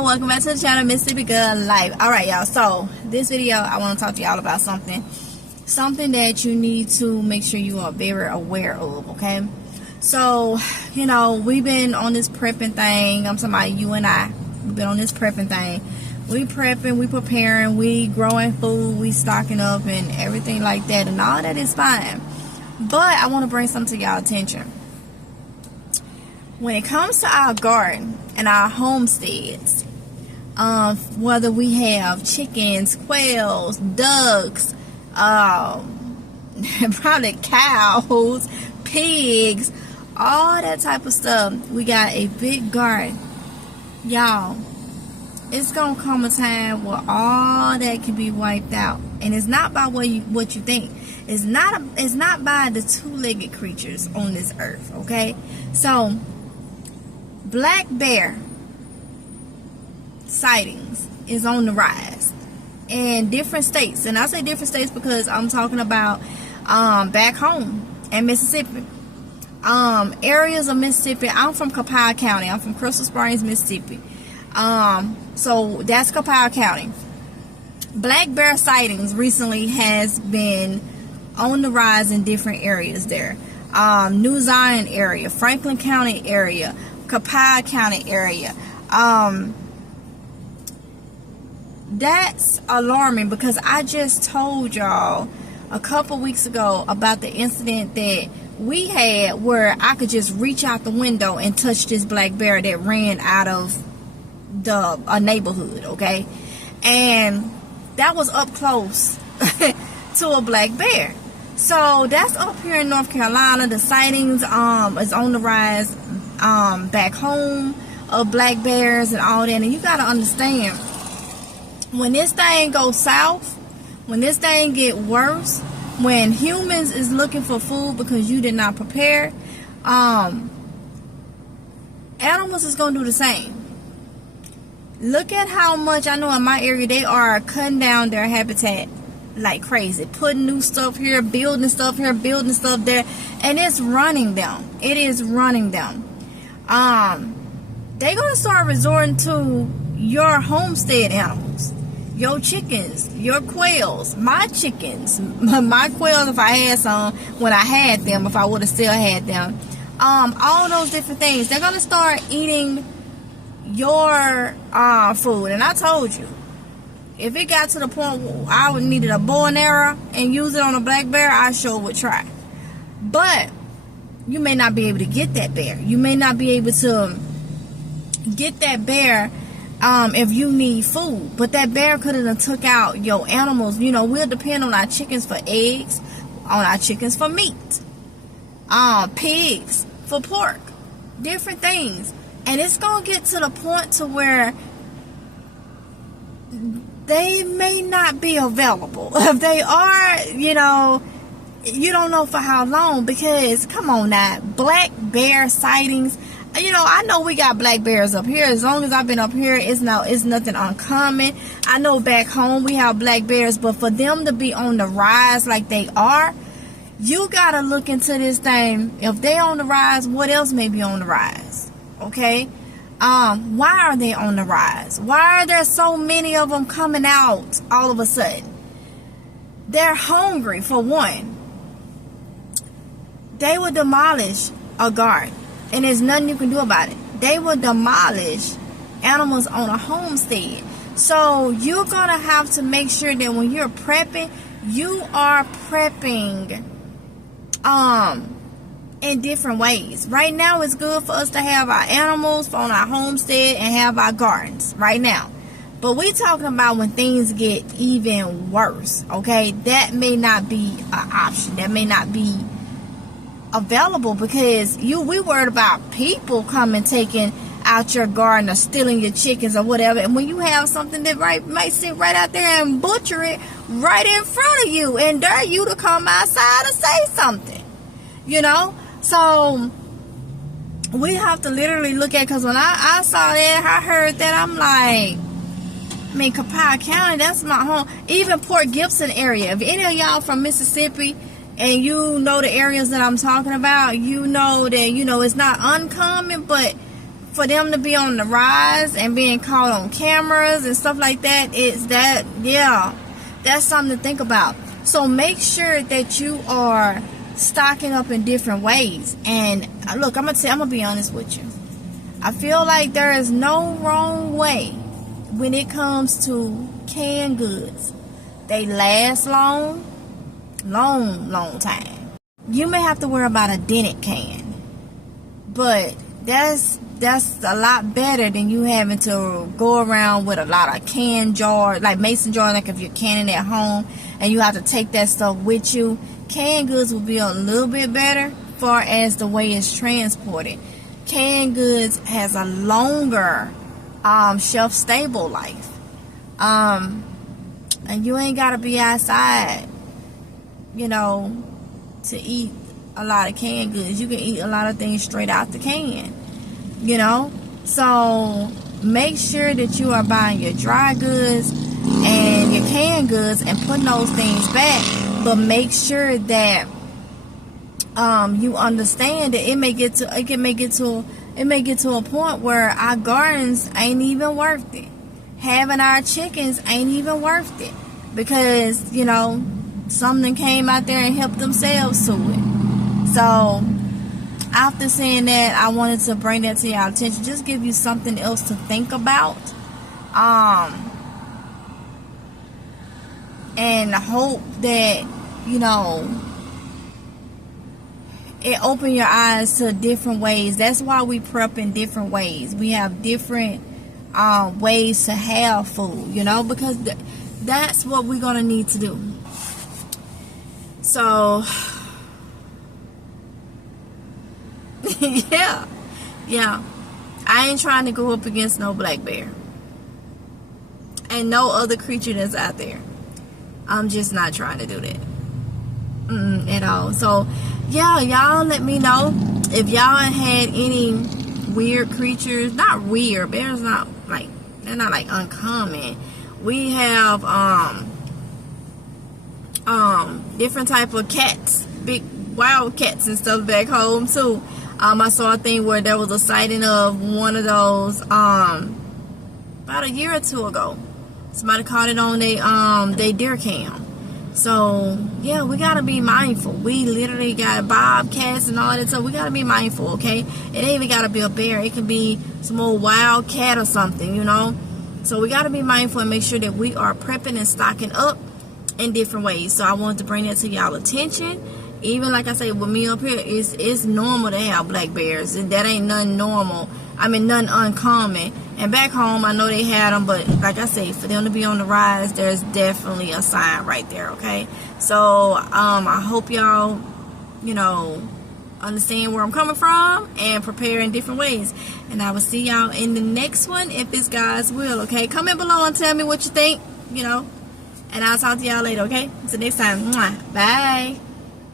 y'all, welcome back to the channel, Mississippi Girl Life. Alright y'all, so this video I want to talk to y'all about something that you need to make sure you are very aware of, okay? So, you know, we've been on this prepping thing. I'm talking about you and I. We've been on this prepping thing. We prepping, we preparing, we growing food, we stocking up and everything like that, and all that is fine. But I want to bring something to y'all attention. When it comes to our garden and our homesteads, whether we have chickens, quails, ducks, probably cows, pigs, all that type of stuff, we got a big garden. Y'all, it's gonna come a time where all that can be wiped out, and it's not by what you think. It's not by the two-legged creatures on this earth. Okay, so black bear sightings is on the rise in different states, and I say different states because I'm talking about back home in Mississippi, areas of Mississippi. I'm from Cashapp County. I'm from Crystal Springs, Mississippi. So that's Cashapp County. Black bear sightings recently has been on the rise in different areas there. New Zion area, Franklin County area, Cashapp County area. That's alarming because I just told y'all a couple weeks ago about the incident that we had where I could just reach out the window and touch this black bear that ran out of a neighborhood, okay? And that was up close to a black bear. So that's up here in North Carolina. The sightings is on the rise back home of black bears and all that. And you gotta understand, when this thing goes south, when this thing get worse, when humans is looking for food because you did not prepare, animals is gonna do the same. Look at how much, I know in my area they are cutting down their habitat like crazy, putting new stuff here, building stuff here, building stuff there, and it's running them. It is running them. They're gonna start resorting to your homestead animals, your chickens, your quails, my chickens, my quails if I had some, when I had them, if I would have still had them, all those different things. They're gonna start eating your food. And I told you, if it got to the point where I would needed a bow and arrow and use it on a black bear, I sure would try. But you may not be able to get that bear. You may not be able to get that bear if you need food. But that bear could have took out your animals. You know, we'll depend on our chickens for eggs, on our chickens for meat, pigs for pork, different things. And it's gonna get to the point to where they may not be available. If they are, you know, you don't know for how long, because come on now, black bear sightings. You know, I know we got black bears up here. As long as I've been up here, it's nothing uncommon. I know back home we have black bears, but for them to be on the rise like they are, you gotta look into this thing. If they on the rise, what else may be on the rise? Okay, why are they on the rise? Why are there so many of them coming out all of a sudden? They're hungry, for one. They will demolish a garden, and there's nothing you can do about it. They will demolish animals on a homestead. So you're gonna have to make sure that when you're prepping, you are prepping in different ways. Right now it's good for us to have our animals on our homestead and have our gardens right now. But we talking about when things get even worse, okay? That may not be an option. That may not be available because we worried about people coming, taking out your garden or stealing your chickens or whatever. And when you have something that might sit right out there and butcher it right in front of you and dare you to come outside and say something, you know? So we have to literally look at, because when I saw that, I heard that, I'm like, I mean, Cashapp County, that's my home. Even Port Gibson area. If any of y'all from Mississippi and you know the areas that I'm talking about, you know that, you know, it's not uncommon, but for them to be on the rise and being caught on cameras and stuff like that, that's something to think about. So make sure that you are stocking up in different ways. And look, I'm gonna be honest with you. I feel like there is no wrong way when it comes to canned goods. They last long time. You may have to worry about a dented can, but that's a lot better than you having to go around with a lot of canned jars, like mason jars, like if you're canning at home and you have to take that stuff with you. Canned goods will be a little bit better far as the way it's transported. Canned goods has a longer shelf stable life, and you ain't gotta be outside, to eat a lot of canned goods. You can eat a lot of things straight out the can, so make sure that you are buying your dry goods and your canned goods and putting those things back, but make sure that you understand that it may get to a point where our gardens ain't even worth it. Having our chickens ain't even worth it, because something came out there and helped themselves to it. So after saying that, I wanted to bring that to your attention, just give you something else to think about, and hope that it open your eyes to different ways. That's why we prep in different ways. We have different ways to have food, because that's what we're gonna need to do. So yeah, I ain't trying to go up against no black bear and no other creature that's out there. I'm just not trying to do that at all. So yeah, y'all let me know if y'all had any weird creatures. Not weird, bears not like, they're not like uncommon. We have different type of cats, big wild cats and stuff back home too. I saw a thing where there was a sighting of one of those about a year or two ago. Somebody caught it on they deer cam. So yeah, we gotta be mindful. We literally got bobcats and all that stuff. We gotta be mindful, okay? It ain't even gotta be a bear. It can be some old wild cat or something, So we gotta be mindful and make sure that we are prepping and stocking up in different ways. So I wanted to bring that to y'all attention. Even like I say, with me up here, it's normal to have black bears, and that ain't nothing normal. Nothing uncommon. And back home, I know they had them, but like I say, for them to be on the rise, there's definitely a sign right there, okay? So, I hope y'all, understand where I'm coming from and prepare in different ways. And I will see y'all in the next one, if it's God's will, okay? Comment below and tell me what you think, and I'll talk to y'all later, okay? Until next time. Mwah. Bye.